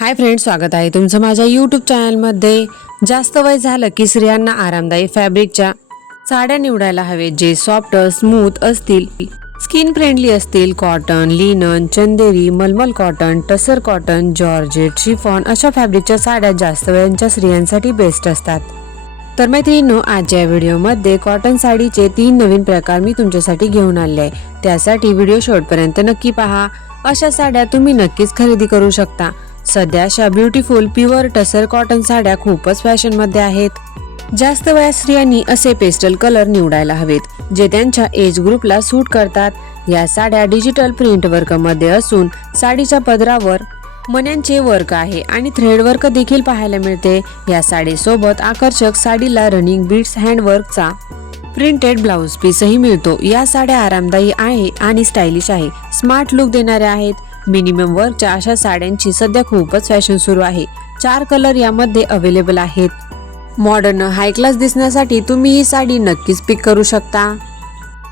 Hi friend स्वागत आहे तुमचं माझ्या यूट्यूब चॅनलमध्ये. जास्त वय झालं की स्त्रियांना आरामदायी फॅब्रिकच्या साड्या निवडायला हवेत जे सॉफ्ट स्मूथ असतील. स्किन फ्रेंडली असतील कॉटन लिनन चंदेरी मलमल cotton tussar cotton georgette chiffon अशा फॅब्रिकच्या साड्या जास्त वयांच्या स्त्रियांसाठी बेस्ट असतात. तर मैत्रिणींनो आजच्या व्हिडिओमध्ये कॉटन साडीचे तीन नवीन प्रकार मी तुमच्यासाठी घेऊन आले आहे. त्यासाठी व्हिडिओ शेवटपर्यंत नक्की पहा. अशा साड्या तुम्ही नक्कीच खरेदी करू शकता. सध्या अशा ब्युटिफुल प्युअर टसर कॉटन साड्या खूपच फॅशनमध्ये आहेत. जास्त वया स्त्रियांनी असे पेस्टल कलर निवडायला हवेत जे त्यांच्या एज ग्रुपला सूट करतात. या साड्या डिजिटल प्रिंट वर्कमध्ये असून साडीच्या पदरावर मन्यांचे वर्क आहे आणि थ्रेड वर्क देखील पाहायला मिळते. या साडीसोबत आकर्षक साडीला रनिंग बीट्स हँडवर्कचा प्रिंटेड ब्लाउज पीसही मिळतो. या साड्या आरामदायी आहे आणि स्टायलिश आहे. स्मार्ट लुक देणाऱ्या आहेत. मिनिमम वर्कच्या अशा साड्यांची सध्या खूपच फॅशन सुरू आहे. चार कलर यामध्ये अवेलेबल आहेत. मॉडर्न हाय क्लास दिसण्यासाठी तुम्ही ही साडी नक्कीच पिक करू शकता.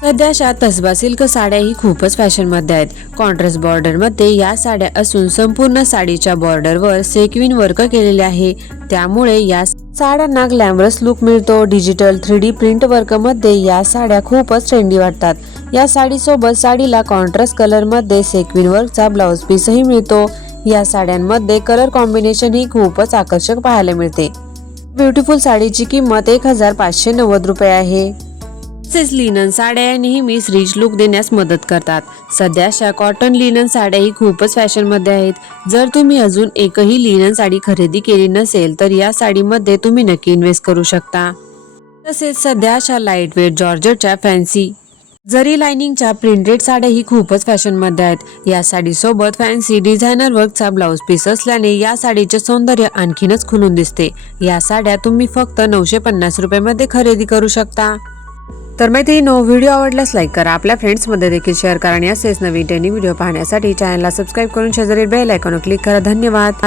सध्या अशा तसबा सिल्क साड्याही खूपच फॅशनमध्ये आहेत. कॉन्ट्रास्ट बॉर्डरमध्ये या साड्या असून संपूर्ण साडीच्या बॉर्डरवर सेक्विन वर्क केलेले आहे. त्यामुळे या साड्यांना ग्लॅमरस लुक मिळतो. डिजिटल थ्री डी प्रिंट वर्कमध्ये या साड्या खूपच ट्रेंडी वाटतात. या साडीसोबत साडीला कॉन्ट्रास्ट कलरमध्ये सेक्विन वर्कचा ब्लाउज पीसही मिळतो. या साड्यांमध्ये कलर कॉम्बिनेशन ही खूपच आकर्षक पाहायला मिळते. ब्युटिफुल साडीची किंमत एक हजार पाचशे नव्वद रुपये आहे. तसेच लिनन साड्या नेहमीच रिच लुक देण्यास मदत करतात. सध्या अशा कॉटन लिनन साड्याही खूपच फॅशनमध्ये आहेत. जर तुम्ही अजून एकही लिनन साडी खरेदी केली नसेल तर या साडीमध्ये तुम्ही नक्की इन्व्हेस्ट करू शकता. तसेच सध्या अशा लाइट वेट जॉर्जेटच्या फॅन्सी जरी लायनिंगच्या प्रिंटेड साड्या ही खूपच फॅशनमध्ये आहेत. या साडीसोबत फॅन्सी डिझायनर वर्कचा ब्लाऊज पीस असल्याने या साडीचे सौंदर्य आणखीनच खुलून दिसते. या साड्या तुम्ही फक्त नऊशे पन्नास रुपयामध्ये खरेदी करू शकता. तर मैत्रिणीनो व्हिडिओ आवडल्यास लाईक करा. आपल्या फ्रेंड्समध्ये देखील शेअर करा आणि असेच नवीन ट्रेनिंग व्हिडिओ पाहण्यासाठी चॅनलला सबस्क्राईब करून शेजारी बेल आयकॉन क्लिक करा. धन्यवाद.